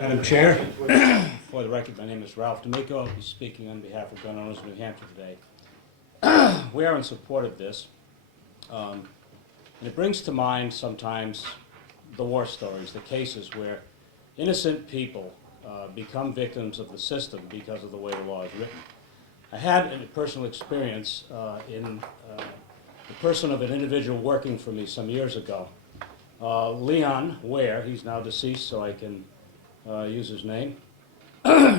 Madam Chair, for the record, my name is Ralph Demicco. I'll be speaking on behalf of gun owners of New Hampshire today. We are in support of this. And it brings to mind sometimes the war stories, the cases where innocent people become victims of the system because of the way the law is written. I had a personal experience in the person of an individual working for me some years ago. Leon Ware, he's now deceased, so I can use his name,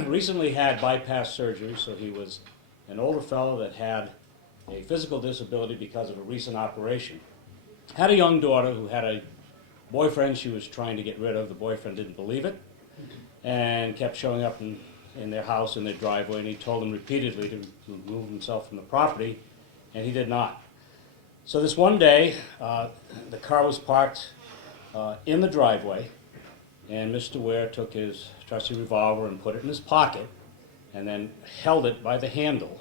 recently had bypass surgery, so he was an older fellow that had a physical disability because of a recent operation. Had a young daughter who had a boyfriend she was trying to get rid of. The boyfriend didn't believe it and kept showing up in their house, in their driveway, and he told him repeatedly to remove himself from the property, and he did not. So this one day, the car was parked in the driveway, and Mr. Ware took his trusty revolver and put it in his pocket and then held it by the handle,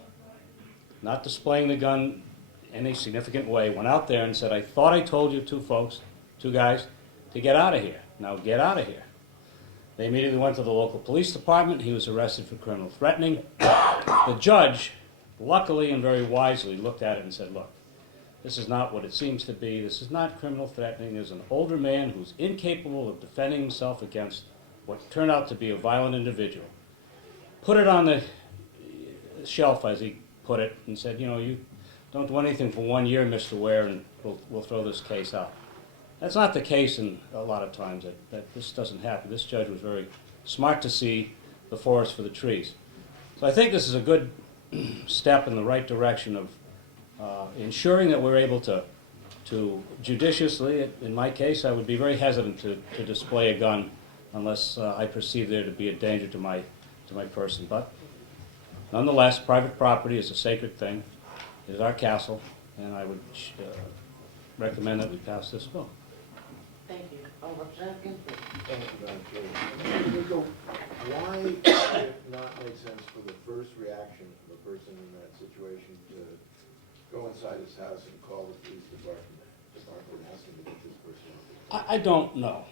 not displaying the gun in a significant way, went out there and said, "I thought I told you two guys, to get out of here. Now get out of here." They immediately went to the local police department. He was arrested for criminal threatening. The judge, luckily and very wisely, looked at it and said, "Look, this is not what it seems to be. This is not criminal threatening. There's an older man who's incapable of defending himself against what turned out to be a violent individual. Put it on the shelf," as he put it, and said, "You don't do anything for 1 year, Mr. Ware, and we'll throw this case out." That's not the case in a lot of times, that this doesn't happen. This judge was very smart to see the forest for the trees. So I think this is a good step in the right direction of ensuring that we're able to judiciously, in my case, I would be very hesitant to display a gun unless I perceive there to be a danger to my person. But nonetheless, private property is a sacred thing. It is our castle, and I would recommend that we pass this bill. Thank you. Representative Ginsburg. Thank you, Madam Chair. Nico, why would it not make sense for the first reaction of a person in that situation to go inside his house and call the police department and ask him to get this person out? I don't know.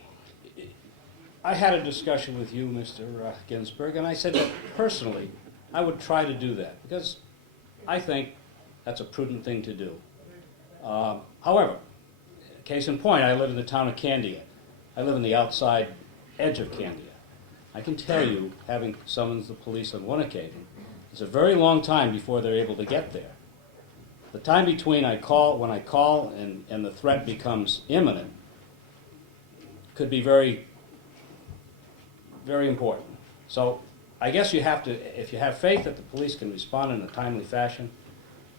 I had a discussion with you, Mr. Ginsburg, and I said that personally I would try to do that because I think that's a prudent thing to do. However, case in point, I live in the town of Candia. I live in the outside edge of Candia. I can tell you, having summoned the police on one occasion, it's a very long time before they're able to get there. The time between when I call and the threat becomes imminent could be very, very important. So I guess you have to, if you have faith that the police can respond in a timely fashion,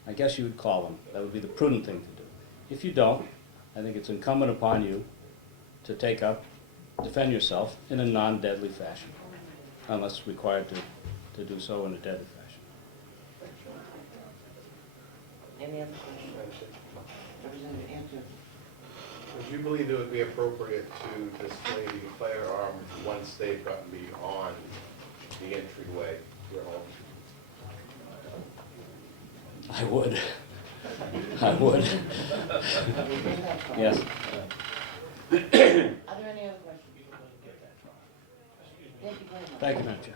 I guess you would call them. That would be the prudent thing to do. If you don't, I think it's incumbent upon you to defend yourself in a non-deadly fashion, unless required to do so in a deadly fashion. Any other questions? Representative Answer. Would you believe it would be appropriate to display the firearm once they've gotten beyond the entryway to your home? I would. I would. Yes. Are there any other questions? Thank you very much. Thank you, Madam Chair.